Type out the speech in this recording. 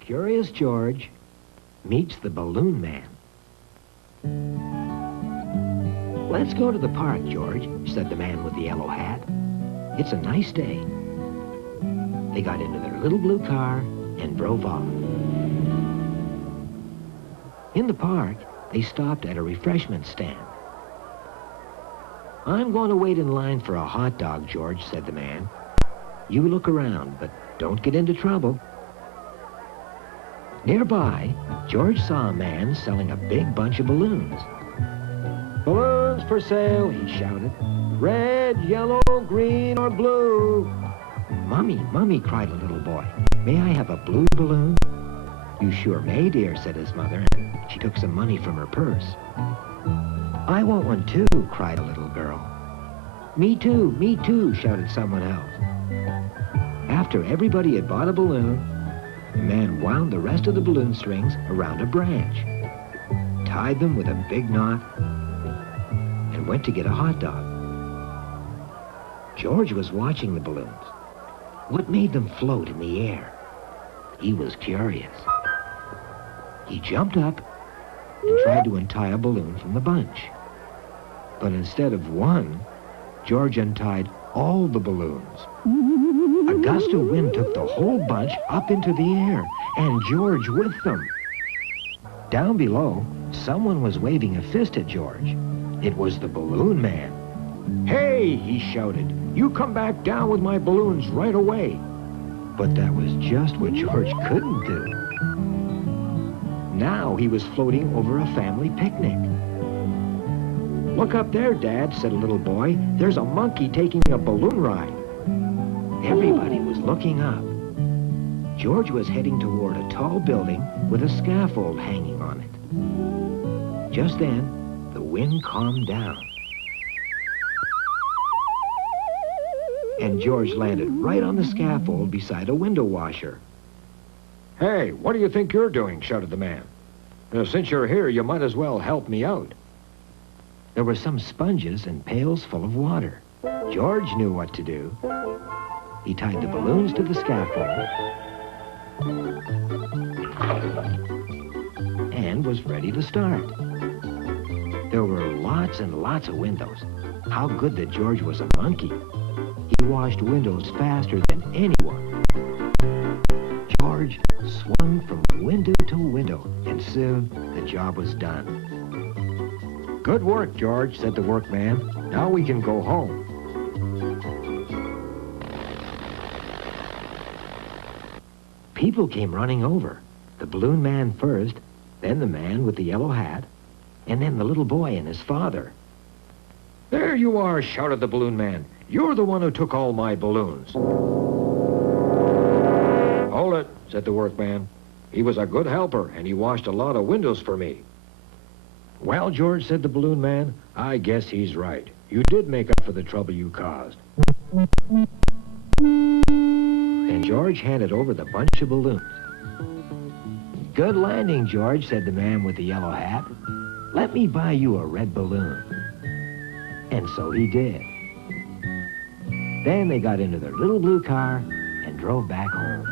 Curious George meets the Balloon Man. "Let's go to the park, George," said the man with the yellow hat. "It's a nice day." They got into their little blue car and drove off. In the park, they stopped at a refreshment stand. "I'm going to wait in line for a hot dog, George," said the man. "You look around, but don't get into trouble." Nearby, George saw a man selling a big bunch of balloons. "Balloons for sale," he shouted. "Red, yellow, green, or blue." "Mummy, Mummy," cried a little boy. "May I have a blue balloon?" "You sure may, dear," said his mother, and she took some money from her purse. "I want one too," cried a little girl. Me too," shouted someone else. After everybody had bought a balloon, the man wound the rest of the balloon strings around a branch, tied them with a big knot, and went to get a hot dog. George was watching the balloons. What made them float in the air? He was curious. He jumped up and tried to untie a balloon from the bunch. But instead of one, George untied all the balloons. A gust of wind took the whole bunch up into the air, and George with them. Down below, someone was waving a fist at George. It was the Balloon Man. "Hey," he shouted, "you come back down with my balloons right away." But that was just what George couldn't do. Now he was floating over a family picnic. "Look up there, Dad," said a little boy. "There's a monkey taking a balloon ride." Everybody was looking up. George was heading toward a tall building with a scaffold hanging on it. Just then, the wind calmed down, and George landed right on the scaffold beside a window washer. "Hey, what do you think you're doing?" shouted the man. "Since you're here, you might as well help me out." There were some sponges and pails full of water. George knew what to do. He tied the balloons to the scaffold and was ready to start. There were lots and lots of windows. How good that George was a monkey. He washed windows faster than anyone. George swung from window to window, and soon the job was done. "Good work, George," said the workman. "Now we can go home." People came running over. The Balloon Man first, then the man with the yellow hat, and then the little boy and his father. "There you are," shouted the Balloon Man. "You're the one who took all my balloons." "Hold it," said the workman. "He was a good helper, and he washed a lot of windows for me." "Well, George," said the Balloon Man, "I guess he's right. You did make up for the trouble you caused." And George handed over the bunch of balloons. "Good landing, George," said the man with the yellow hat. "Let me buy you a red balloon." And so he did. Then they got into their little blue car and drove back home.